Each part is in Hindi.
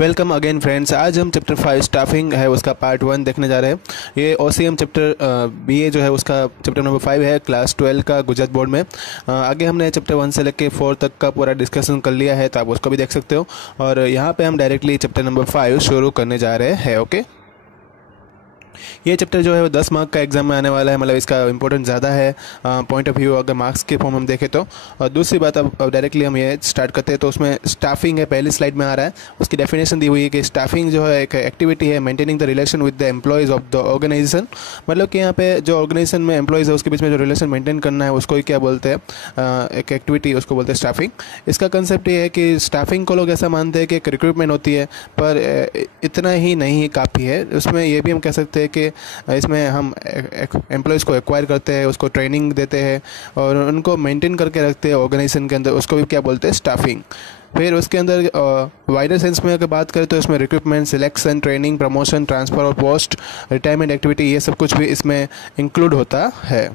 Welcome again friends. आज हम चैप्टर 5 स्टाफिंग है उसका पार्ट 1 देखने जा रहे हैं। ये ओसीएम चैप्टर बीए जो है उसका चैप्टर नंबर 5 है, क्लास 12 का गुजरात बोर्ड में। आगे हमने चैप्टर 1 से लेकर 4 तक का पूरा डिस्कशन कर लिया है, तो आप उसको भी देख सकते हो। और यहाँ पे हम डायरेक्टली चैप्टर नंबर 5 शुरू करने जा रहे हैं। ओके, ये चैप्टर जो है वो 10 मार्क का एग्जाम में आने वाला है, मतलब इसका इंपॉर्टेंस ज़्यादा है पॉइंट ऑफ व्यू अगर मार्क्स के फॉर्म हम देखें तो। और दूसरी बात, अब डायरेक्टली हम ये स्टार्ट करते हैं। तो उसमें स्टाफिंग है, पहली स्लाइड में आ रहा है, उसकी डेफिनेशन दी हुई है कि स्टाफिंग जो है एक एक्टिविटी है maintaining the relation with the employees of the organization. मतलब कि यहाँ पे जो ऑर्गेनाइजेशन में एम्प्लॉयज़ है उसके बीच में जो रिलेशन मेंटेन करना है उसको ही क्या बोलते हैं, एक एक्टिविटी उसको बोलते हैं स्टाफिंग। इसका कंसेप्ट ये है कि स्टाफिंग को लोग ऐसा मानते हैं कि एक रिक्रूटमेंट होती है, पर इतना ही नहीं काफ़ी है। उसमें ये भी हम कह सकते हैं कि इसमें हम एम्प्लॉयज़ को एक्वायर करते हैं, उसको ट्रेनिंग देते हैं और उनको मेंटेन करके रखते हैं ऑर्गेनाइजेशन के अंदर, उसको भी क्या बोलते हैं, स्टाफिंग। फिर उसके अंदर वाइडर सेंस में अगर बात करें तो इसमें recruitment, selection, training, promotion, transfer और पोस्ट रिटायरमेंट एक्टिविटी, ये सब कुछ भी इसमें इंक्लूड होता है।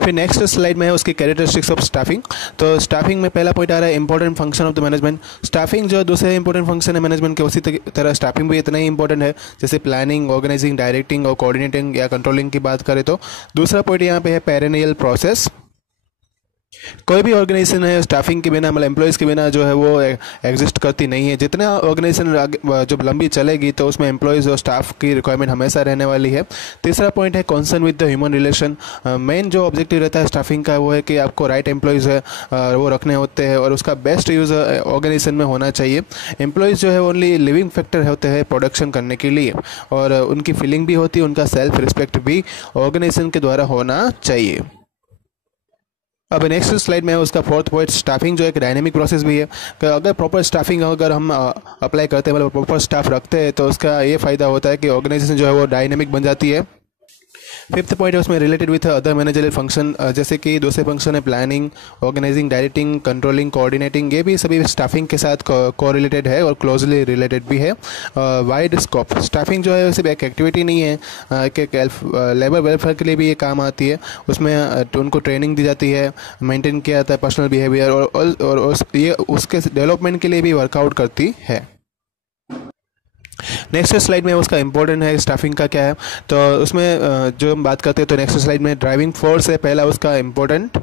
फिर नेक्स्ट स्लाइड में है उसकी कैरेक्टरिस्टिक्स ऑफ स्टाफिंग। तो स्टाफिंग में पहला पॉइंट आ रहा है important function of the management. Staffing जो दूसरे इंपॉर्टेंट फंक्शन है मैनेजमेंट के, उसी तरह स्टाफिंग भी इतना ही इंपॉर्टेंट है जैसे प्लानिंग, ऑर्गेनाइजिंग, डायरेक्टिंग और कोऑर्डिनेटिंग या कंट्रोलिंग की बात करें तो। दूसरा पॉइंट यहाँ पे है पेरेनियल प्रोसेस। कोई भी ऑर्गेनाइजेशन है स्टाफिंग के बिना, मतलब एम्प्लॉयज़ के बिना जो है वो एग्जिस्ट करती नहीं है। जितना ऑर्गेनाइजेशन जब लंबी चलेगी तो उसमें एम्प्लॉयज़ और स्टाफ की रिक्वायरमेंट हमेशा रहने वाली है। तीसरा पॉइंट है concern with the human relation. Main जो ऑब्जेक्टिव रहता है स्टाफिंग का वो है कि आपको राइट एम्प्लॉयज़ है वो रखने होते हैं और उसका बेस्ट यूज़ ऑर्गेनाइजेशन में होना चाहिए। एम्प्लॉयज़ जो है ओनली लिविंग फैक्टर होते हैं प्रोडक्शन करने के लिए, और उनकी फीलिंग भी होती है, उनका सेल्फ रिस्पेक्ट भी ऑर्गेनाइजेशन के द्वारा होना चाहिए। अब नेक्स्ट स्लाइड में है उसका फोर्थ पॉइंट, स्टाफिंग जो एक डायनेमिक प्रोसेस भी है। कि अगर प्रॉपर स्टाफिंग अगर हम अप्लाई करते हैं, मतलब प्रॉपर स्टाफ रखते हैं, तो उसका ये फ़ायदा होता है कि ऑर्गेनाइजेशन जो है वो डायनेमिक बन जाती है। फिफ्थ पॉइंट है उसमें related with other managerial function, जैसे कि दूसरे फंक्शन है planning, organizing, directing, controlling, coordinating, ये भी सभी स्टाफिंग के साथ को रिलेटेड है और क्लोजली रिलेटेड भी है। वाइड स्कोप, स्टाफिंग जो है सिर्फ एक एक्टिविटी नहीं है, एक लेबर वेलफेयर के लिए भी ये काम आती है। उसमें उनको ट्रेनिंग दी जाती है, मेंटेन किया जाता है पर्सनल बिहेवियर, और ये उसके डेवलपमेंट के लिए भी वर्कआउट करती है। नेक्स्ट स्लाइड में उसका इंपॉर्टेंट है स्टाफिंग का क्या है, तो उसमें जो हम बात करते हैं तो नेक्स्ट स्लाइड में ड्राइविंग फोर्स है पहला उसका इंपॉर्टेंट।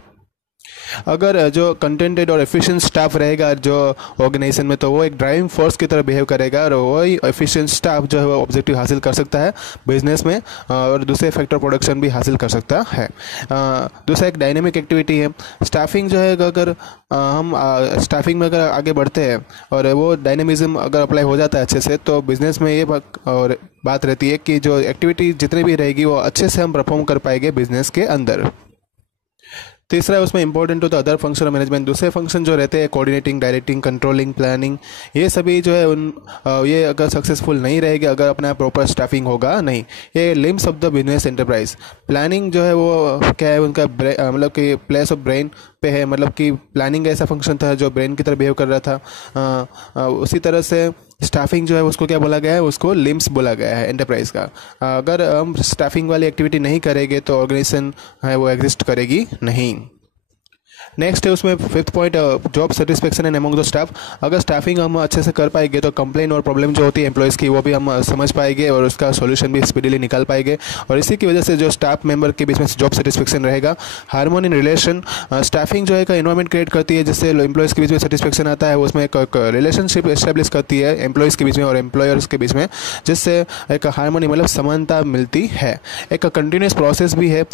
अगर जो कंटेंटेड और एफिशिएंट स्टाफ रहेगा जो ऑर्गेनाइजेशन में, तो वो एक ड्राइविंग फोर्स की तरह बिहेव करेगा और वही एफिशिएंट स्टाफ जो है वो ऑब्जेक्टिव हासिल कर सकता है बिजनेस में, और दूसरे फैक्टर प्रोडक्शन भी हासिल कर सकता है। दूसरा एक डायनेमिक एक्टिविटी है स्टाफिंग जो है। अगर हम स्टाफिंग में अगर आगे बढ़ते हैं और वो डायनेमिज्म अगर अप्लाई हो जाता है अच्छे से, तो बिजनेस में ये और बात रहती है कि जो एक्टिविटी जितनी भी रहेगी वो अच्छे से हम परफॉर्म कर पाएंगे बिजनेस के अंदर। तीसरा है उसमें इंपॉर्टेंट होता है अदर फंक्शन ऑफ मैनेजमेंट। दूसरे फंक्शन जो रहते हैं कोऑर्डिनेटिंग, डायरेक्टिंग, कंट्रोलिंग, प्लानिंग, ये सभी जो है ये अगर सक्सेसफुल नहीं रहेगी अगर अपना प्रॉपर स्टाफिंग होगा नहीं। ये limbs of the business enterprise. Planning जो है वो क्या है, उनका मतलब कि प्लेस ऑफ ब्रेन पे है, मतलब कि प्लानिंग ऐसा फंक्शन था जो ब्रेन की तरह बिहेव कर रहा था। उसी तरह से स्टाफिंग जो है उसको क्या बोला गया है, उसको लिम्स बोला गया है एंटरप्राइज का। अगर हम स्टाफिंग वाली एक्टिविटी नहीं करेंगे तो ऑर्गेनाइजेशन है वो एग्जिस्ट करेगी नहीं। नेक्स्ट है उसमें fifth point, job satisfaction and among the staff. अगर स्टाफिंग हम अच्छे से कर पाएंगे तो कंप्लेन और प्रॉब्लम जो होती है एम्प्लॉयज़ की वो भी हम समझ पाएंगे और उसका सॉल्यूशन भी स्पीडीली निकाल पाएंगे, और इसी की वजह से जो स्टाफ मेंबर के बीच में जॉब सेटिस्फेक्शन रहेगा। हार्मोनी इन रिलेशन, स्टाफिंग जो है एक इन्वायरमेंट क्रिएट करती है जिससे एम्प्लॉयज़ के बीच में सेटिस्फेक्शन आता है, उसमें एक रिलेशनशिप एस्टेब्लिश करती है एम्प्लॉयज़ के बीच में और एम्प्लॉयर्स के बीच में, जिससे एक हार्मोनी मतलब समानता मिलती है। एक कंटिन्यूस प्रोसेस भी है।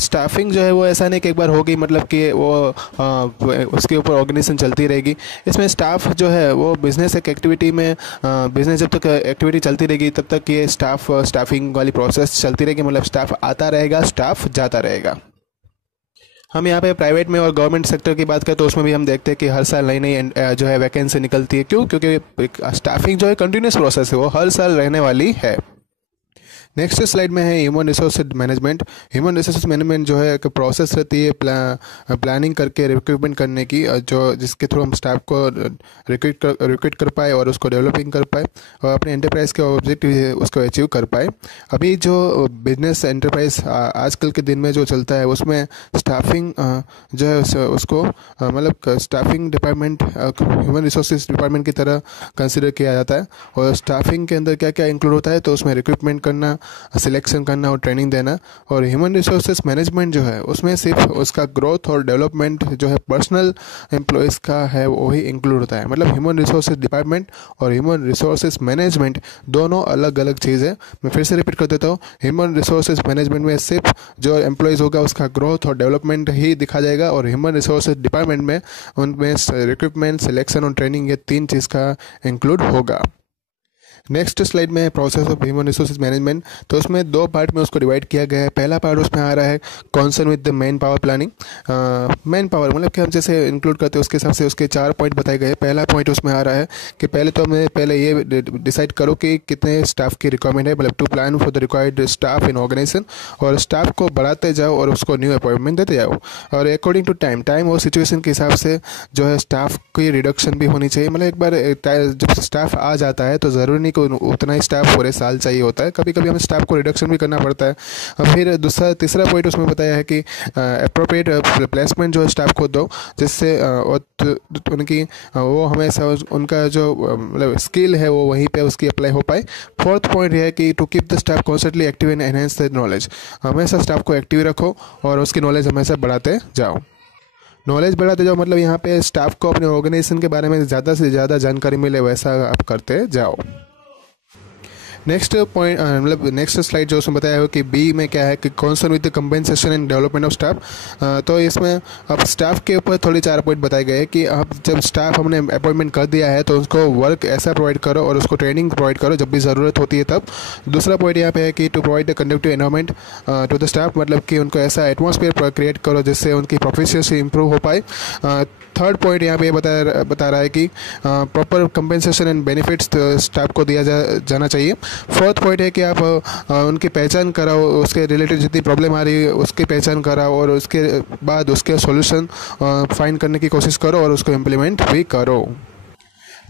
स्टाफिंग जो है वो ऐसा नहीं कि एक बार होगी मतलब कि वो उसके ऊपर ऑर्गेनाइजेशन चलती रहेगी। इसमें स्टाफ जो है वो बिजनेस एक एक्टिविटी में, बिजनेस जब तक एक्टिविटी चलती रहेगी तब तक ये स्टाफिंग वाली प्रोसेस चलती रहेगी, मतलब स्टाफ आता रहेगा, स्टाफ जाता रहेगा। हम यहाँ पे प्राइवेट में और गवर्नमेंट सेक्टर की बात करें तो उसमें भी हम देखते हैं कि हर साल नई नई जो है वैकेंसी निकलती है। क्यों? क्योंकि स्टाफिंग जो है कंटिन्यूस प्रोसेस है, वो हर साल रहने वाली है। नेक्स्ट स्लाइड में है human resource management. Human resource management जो है एक प्रोसेस रहती है प्लानिंग करके रिक्रूटमेंट करने की, जो जिसके थ्रू हम स्टाफ को रिक्रूट कर पाए और उसको डेवलपिंग कर पाए और अपने एंटरप्राइज के ऑब्जेक्टिव उसको अचीव कर पाए। अभी जो बिजनेस एंटरप्राइज आजकल के दिन में जो चलता है उसमें स्टाफिंग जो है उसको मतलब staffing department human resource department की तरह कंसिडर किया जाता है। और स्टाफिंग के अंदर क्या क्या इंक्लूड होता है, तो उसमें रिक्रूटमेंट करना, सिलेक्शन करना और ट्रेनिंग देना। और ह्यूमन रिसोर्सेज मैनेजमेंट जो है उसमें सिर्फ उसका ग्रोथ और डेवलपमेंट जो है पर्सनल एम्प्लॉयज़ का है वही इंक्लूड होता है। मतलब ह्यूमन रिसोर्सेज डिपार्टमेंट और ह्यूमन रिसोर्सेज मैनेजमेंट दोनों अलग अलग चीज़ है। मैं फिर से रिपीट कर देता हूँ, ह्यूमन रिसोर्सेज मैनेजमेंट में सिर्फ जो एम्प्लॉयज़ होगा उसका ग्रोथ और डेवलपमेंट ही दिखा जाएगा, और ह्यूमन रिसोर्सेज डिपार्टमेंट में उनमें रिक्रूटमेंट, सिलेक्शन और ट्रेनिंग ये 3 चीज़ का इंक्लूड होगा। नेक्स्ट स्लाइड में है process of human resources management. तो उसमें 2 पार्ट में उसको डिवाइड किया गया है। पहला पार्ट उसमें आ रहा है concern with the man power planning. Man power मतलब कि हम जैसे इंक्लूड करते हैं उसके हिसाब से उसके 4 पॉइंट बताए गए। पहला पॉइंट उसमें आ रहा है कि पहले ये डिसाइड करो कि कितने स्टाफ की रिक्वायरमेंट है, मतलब to plan for the required staff in organization, और स्टाफ को बढ़ाते जाओ और उसको न्यू अपॉइंटमेंट देते जाओ। और अकॉर्डिंग टू टाइम और सिचुएशन के हिसाब से जो है स्टाफ की रिडक्शन भी होनी चाहिए। मतलब एक बार जब स्टाफ आ जाता है तो ज़रूरी नहीं कि उतना ही स्टाफ पूरे साल चाहिए होता है, कभी कभी हमें स्टाफ को रिडक्शन भी करना पड़ता है। और फिर तीसरा पॉइंट उसमें बताया है कि अप्रोप्रिएट प्लेसमेंट जो स्टाफ को दो, जिससे उनकी वो हमेशा उनका जो मतलब स्किल है वो वहीं पे उसकी अप्लाई हो पाए। फोर्थ पॉइंट ये है कि to keep the staff constantly active and enhance the knowledge. हमेशा स्टाफ को एक्टिव रखो और उसकी नॉलेज हमेशा बढ़ाते जाओ। नॉलेज बढ़ाते जाओ मतलब यहाँ पे स्टाफ को अपने ऑर्गेनाइजेशन के बारे में ज़्यादा से ज़्यादा जानकारी मिले वैसा आप करते जाओ। नेक्स्ट पॉइंट मतलब नेक्स्ट स्लाइड जो उसमें बताया है कि बी में क्या है कि concern with the compensation and development of staff. तो इसमें अब स्टाफ के ऊपर थोड़े 4 पॉइंट बताए गए कि आप जब स्टाफ हमने अपॉइंटमेंट कर दिया है तो उसको वर्क ऐसा प्रोवाइड करो और उसको ट्रेनिंग प्रोवाइड करो जब भी ज़रूरत होती है तब। दूसरा पॉइंट यहाँ पे है कि to provide the conductive environment to the staff, मतलब कि उनको ऐसा एटमॉस्फेयर क्रिएट करो जिससे उनकी प्रोफिशिएंसी इंप्रूव हो पाए। थर्ड पॉइंट यहाँ पे बता रहा है कि proper compensation and benefits staff को दिया जाना चाहिए। फोर्थ पॉइंट है कि आप उनकी पहचान कराओ, उसके रिलेटेड जितनी प्रॉब्लम आ रही है उसकी पहचान कराओ और उसके बाद उसके सॉल्यूशन फाइंड करने की कोशिश करो और उसको इम्प्लीमेंट भी करो।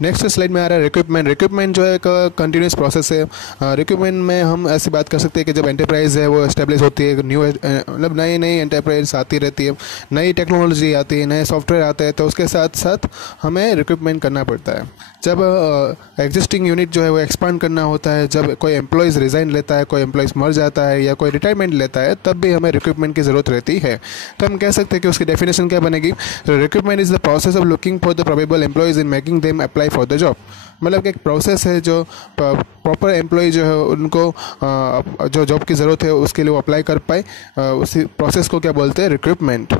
नेक्स्ट स्लाइड में आ रहा है रिक्रूटमेंट। रिक्रूटमेंट जो है एक कंटिन्यूस प्रोसेस है। रिक्रूटमेंट में हम ऐसी बात कर सकते हैं कि जब एंटरप्राइज है वो एस्टेब्लिश होती है, न्यू मतलब नई नई एंटरप्राइज आती रहती है, नई टेक्नोलॉजी आती है, नए सॉफ्टवेयर आते हैं, तो उसके साथ साथ हमें रिक्रूटमेंट करना पड़ता है। जब एग्जिस्टिंग यूनिट जो है वो एक्सपांड करना होता है, जब कोई एम्प्लॉयज़ रिज़ाइन लेता है, कोई एम्प्लॉयज़ मर जाता है या कोई रिटायरमेंट लेता है, तब भी हमें रिक्रूटमेंट की ज़रूरत रहती है। तो हम कह सकते हैं कि उसकी डेफिनेशन क्या बनेगी, recruitment is the process of looking for the probable employees in making them apply for the job. मतलब कि एक प्रोसेस है जो प्रॉपर एम्प्लॉय जो है उनको जो जॉब की ज़रूरत है उसके लिए वो अप्लाई कर पाए, उसी प्रोसेस को क्या बोलते हैं, रिक्रूटमेंट।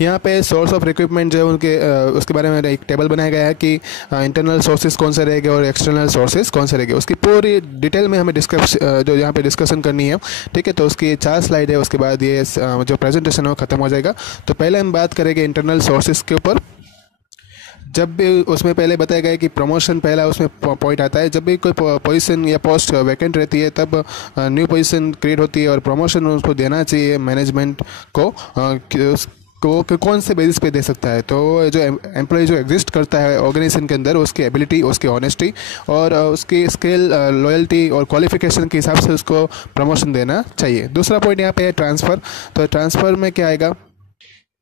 यहाँ पे सोर्स ऑफ रिक्रूटमेंट जो है उनके उसके बारे में एक टेबल बनाया गया है कि इंटरनल सोर्सेज कौन से रहेंगे और एक्सटर्नल सोर्सेज कौन से रहेंगे। उसकी पूरी डिटेल में हमें जो यहाँ पे डिस्कशन करनी है, ठीक है। तो उसकी 4 स्लाइड है, उसके बाद ये जो प्रेजेंटेशन है वो ख़त्म हो जाएगा। तो पहले हम बात करेंगे इंटरनल सोर्सेज के ऊपर। जब भी उसमें पहले बताया गया कि प्रमोशन पहला उसमें पॉइंट आता है, जब भी कोई पोजीशन या पोस्ट वैकेंट रहती है तब न्यू पोजीशन क्रिएट होती है और प्रमोशन उसको देना चाहिए मैनेजमेंट को कि कौन से बेसिस पे दे सकता है। तो जो एम्प्लॉय जो एग्जिस्ट करता है ऑर्गेनाइजेशन के अंदर, उसकी एबिलिटी, उसकी ऑनेस्टी और उसकी स्किल, लॉयल्टी और क्वालिफिकेशन के हिसाब से उसको प्रमोशन देना चाहिए। दूसरा पॉइंट यहाँ पे है ट्रांसफ़र। तो ट्रांसफ़र में क्या आएगा,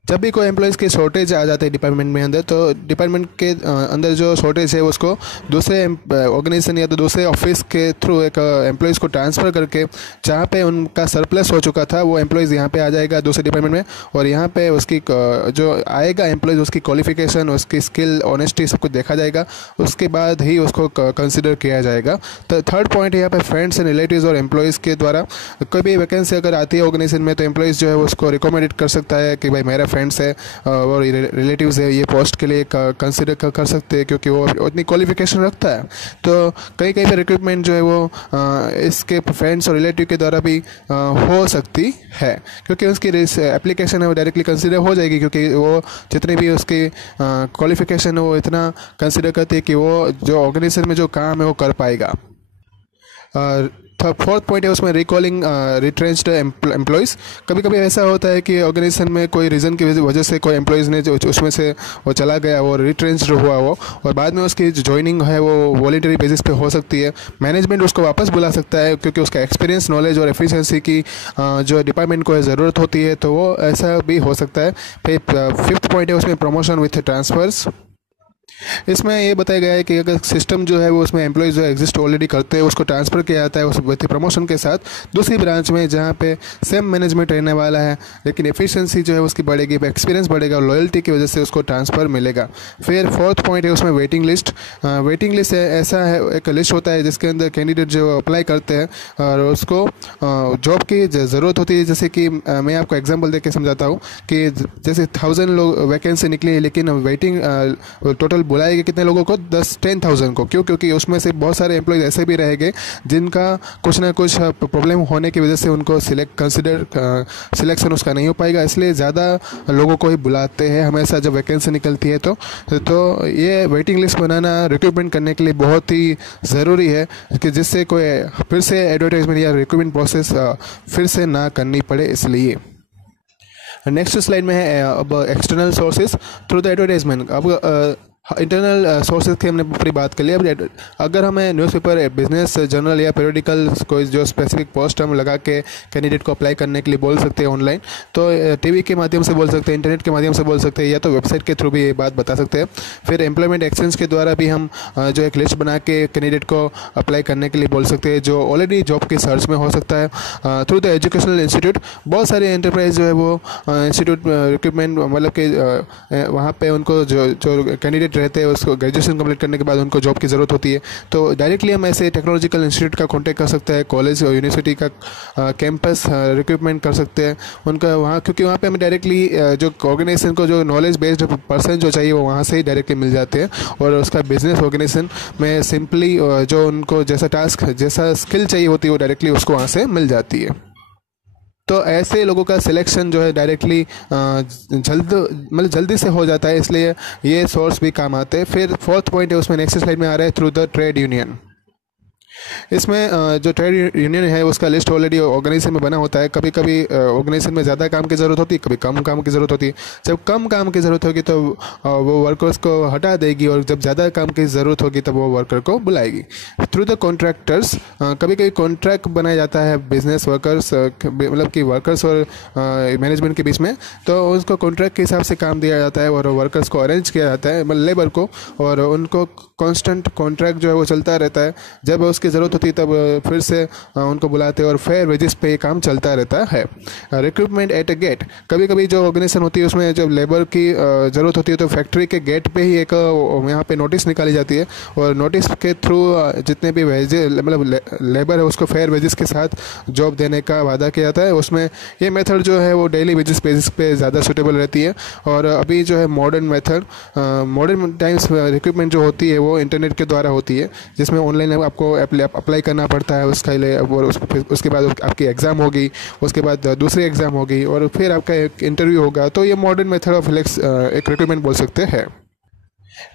जब भी कोई एम्प्लॉयज़ की शॉर्टेज आ जाते हैं डिपार्टमेंट में अंदर, तो डिपार्टमेंट के अंदर जो शॉर्टेज है उसको दूसरे ऑर्गेनाइजेशन या तो दूसरे ऑफिस के थ्रू एक एम्प्लॉयज़ को ट्रांसफ़र करके जहाँ पे उनका सरप्लस हो चुका था वो एम्प्लॉयज़ यहाँ पे आ जाएगा दूसरे डिपार्टमेंट में, और यहाँ पे उसकी जो आएगा एम्प्लॉयज़ उसकी क्वालिफिकेशन, उसकी स्किल, ऑनेस्टी सब कुछ देखा जाएगा, उसके बाद ही उसको कंसिडर किया जाएगा। तो थर्ड पॉइंट यहाँ पे फ्रेंड्स एंड रिलेटिव्स और एम्प्लॉयज़ के द्वारा कोई भी वैकेंसी अगर आती है ऑर्गेनाइजेशन में तो एम्प्लॉयज़ जो है उसको रिकमेंडेड कर सकता है कि भाई मेरा फ्रेंड्स है और रिलेटिव्स है, ये पोस्ट के लिए कंसिडर कर सकते हैं क्योंकि वो उतनी क्वालिफिकेशन रखता है। तो कई पे रिक्रूटमेंट जो है वो इसके फ्रेंड्स और रिलेटिव के द्वारा भी हो सकती है, क्योंकि उसकी एप्लीकेशन है वो डायरेक्टली कंसिडर हो जाएगी, क्योंकि वो जितनी भी उसकी क्वालिफिकेशन है वो इतना कंसिडर करती है कि वो जो ऑर्गेनाइजेशन में जो काम है वो कर पाएगा। फोर्थ पॉइंट है उसमें रिकॉलिंग रिट्रेंच्ड एम्प्लॉयज़। कभी कभी ऐसा होता है कि ऑर्गेनाइजेशन में कोई रीज़न की वजह से कोई एम्प्लॉयज़ ने जो उसमें से वो चला गया और रिट्रेंच्ड हुआ वो, और बाद में उसकी ज्वाइनिंग है वो वॉलंटरी बेसिस पे हो सकती है। मैनेजमेंट उसको वापस बुला सकता है क्योंकि उसका एक्सपीरियंस, नॉलेज और एफिशिएंसी की जो डिपार्टमेंट को ज़रूरत होती है, तो वो ऐसा भी हो सकता है। फिर फिफ्थ पॉइंट है उसमें प्रमोशन विथ ट्रांसफर्स। इसमें ये बताया गया है कि अगर सिस्टम जो है वो उसमें एम्प्लॉयज़ जो एग्जिस्ट ऑलरेडी करते हैं उसको ट्रांसफ़र किया जाता है उस प्रमोशन के साथ दूसरी ब्रांच में जहाँ पे सेम मैनेजमेंट रहने वाला है, लेकिन एफिशिएंसी जो है उसकी बढ़ेगी, एक्सपीरियंस बढ़ेगा और लॉयल्टी की वजह से उसको ट्रांसफ़र मिलेगा। फिर फोर्थ पॉइंट है उसमें वेटिंग लिस्ट। वेटिंग लिस्ट ऐसा है, एक लिस्ट होता है जिसके अंदर कैंडिडेट जो अप्लाई करते हैं और उसको जॉब की ज़रूरत होती है। जैसे कि मैं आपको एग्जाम्पल दे के समझाता हूँ कि जैसे 1000 लोग वैकेंसी निकली है, लेकिन वेटिंग टोटल बुलाएंगे कितने लोगों को, 10,000 को। क्यों? क्योंकि उसमें से बहुत सारे एम्प्लॉयज़ ऐसे भी रहेंगे जिनका कुछ ना कुछ प्रॉब्लम होने की वजह से उनको सिलेक्शन उसका नहीं हो पाएगा, इसलिए ज़्यादा लोगों को ही बुलाते हैं हमेशा जब वैकेंसी निकलती है। तो ये वेटिंग लिस्ट बनाना रिक्रूटमेंट करने के लिए बहुत ही ज़रूरी है कि जिससे कोई फिर से एडवर्टाइजमेंट या रिक्रूटमेंट प्रोसेस फिर से ना करनी पड़े। इसलिए नेक्स्ट स्लाइड में है अब external sources through the advertisement. अब इंटरनल सोर्सेज की हमने पूरी बात कर ली। अब अगर हमें न्यूज़पेपर, बिजनेस जर्नल या पीरियडिकल कोई जो स्पेसिफिक पोस्ट हम लगा के कैंडिडेट को अप्लाई करने के लिए बोल सकते हैं ऑनलाइन, तो टीवी के माध्यम से बोल सकते हैं, इंटरनेट के माध्यम से बोल सकते हैं, या तो वेबसाइट के थ्रू भी ये बात बता सकते हैं। फिर एम्प्लॉयमेंट एक्सचेंज के द्वारा भी हम जो एक लिस्ट बना के कैंडिडेट को अप्लाई करने के लिए बोल सकते हैं जो ऑलरेडी जॉब की सर्च में हो सकता है। थ्रू द एजुकेशनल इंस्टीट्यूट, बहुत सारे एंटरप्राइज जो है वो इंस्टीट्यूट रिक्रूटमेंट मतलब कि वहाँ पे उनको जो कैंडिडेट रहते हैं उसको ग्रेजुएशन कंप्लीट करने के बाद उनको जॉब की ज़रूरत होती है, तो डायरेक्टली हम ऐसे टेक्नोलॉजिकल इंस्टीट्यूट का कॉन्टैक्ट कर सकते हैं, कॉलेज और यूनिवर्सिटी का कैंपस रिक्रूटमेंट कर सकते हैं उनका वहाँ, क्योंकि वहाँ पे हमें डायरेक्टली जो ऑर्गेनाइजेशन को जो नॉलेज बेस्ड पर्सन जो चाहिए वो वहाँ से ही डायरेक्टली मिल जाते हैं, और उसका बिजनेस ऑर्गेनाइजेशन में सिंपली जो उनको जैसा टास्क, जैसा स्किल चाहिए होती है वो डायरेक्टली उसको वहाँ से मिल जाती है। तो ऐसे लोगों का सिलेक्शन जो है डायरेक्टली जल्दी से हो जाता है, इसलिए ये सोर्स भी काम आते हैं। फिर फोर्थ पॉइंट है उसमें नेक्स्ट स्लाइड में आ रहा है थ्रू द ट्रेड यूनियन। इसमें जो ट्रेड यूनियन है उसका लिस्ट ऑलरेडी ऑर्गेनाइजेशन में बना होता है। कभी कभी ऑर्गेनाइजेशन में ज़्यादा काम की ज़रूरत होती है, कभी कम काम की ज़रूरत होती है। जब कम काम की ज़रूरत होगी तो वो वर्कर्स को हटा देगी, और जब ज़्यादा काम की ज़रूरत होगी तब वो वर्कर को बुलाएगी। थ्रू द कॉन्ट्रैक्टर्स, कभी कभी कॉन्ट्रैक्ट बनाया जाता है बिजनेस वर्कर्स, मतलब कि वर्कर्स और मैनेजमेंट के बीच में, तो उसको कॉन्ट्रैक्ट के हिसाब से काम दिया जाता है और वर्कर्स को अरेंज किया जाता है, मतलब लेबर को, और उनको कॉन्स्टेंट कॉन्ट्रैक्ट जो है वो चलता रहता है। जब उसकी ज़रूरत होती है तब फिर से उनको बुलाते हैं और फेयर वेजेस पे काम चलता रहता है। रिक्रूटमेंट एट ए गेट, कभी कभी जो ऑर्गेनाइजेशन होती है उसमें जब लेबर की ज़रूरत होती है तो फैक्ट्री के गेट पे ही एक यहाँ पे नोटिस निकाली जाती है, और नोटिस के थ्रू जितने भी वेजेस मतलब लेबर है उसको फेयर वेजेस के साथ जॉब देने का वादा किया जाता है। उसमें ये मेथड जो है वो डेली वेजेस बेसिस पे ज़्यादा सूटेबल रहती है। और अभी जो है modern method, modern times recruitment जो होती है वो इंटरनेट के द्वारा होती है, जिसमें ऑनलाइन आपको अप्लाई करना पड़ता है उसके लिए, और उसके बाद आपकी एग्ज़ाम होगी, उसके बाद दूसरी एग्ज़ाम होगी, और फिर आपका एक इंटरव्यू होगा। तो ये मॉडर्न मेथड ऑफ एक रिक्रूटमेंट बोल सकते हैं।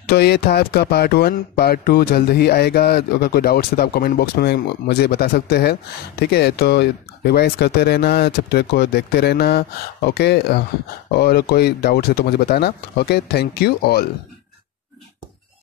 तो ये था आपका पार्ट 1। पार्ट 2 जल्द ही आएगा। अगर कोई डाउट्स है तो आप कमेंट बॉक्स में मुझे बता सकते हैं, ठीक है। तो रिवाइज करते रहना, चैप्टर को देखते रहना, ओके। और कोई डाउट्स है तो मुझे बताना, ओके। Thank you all.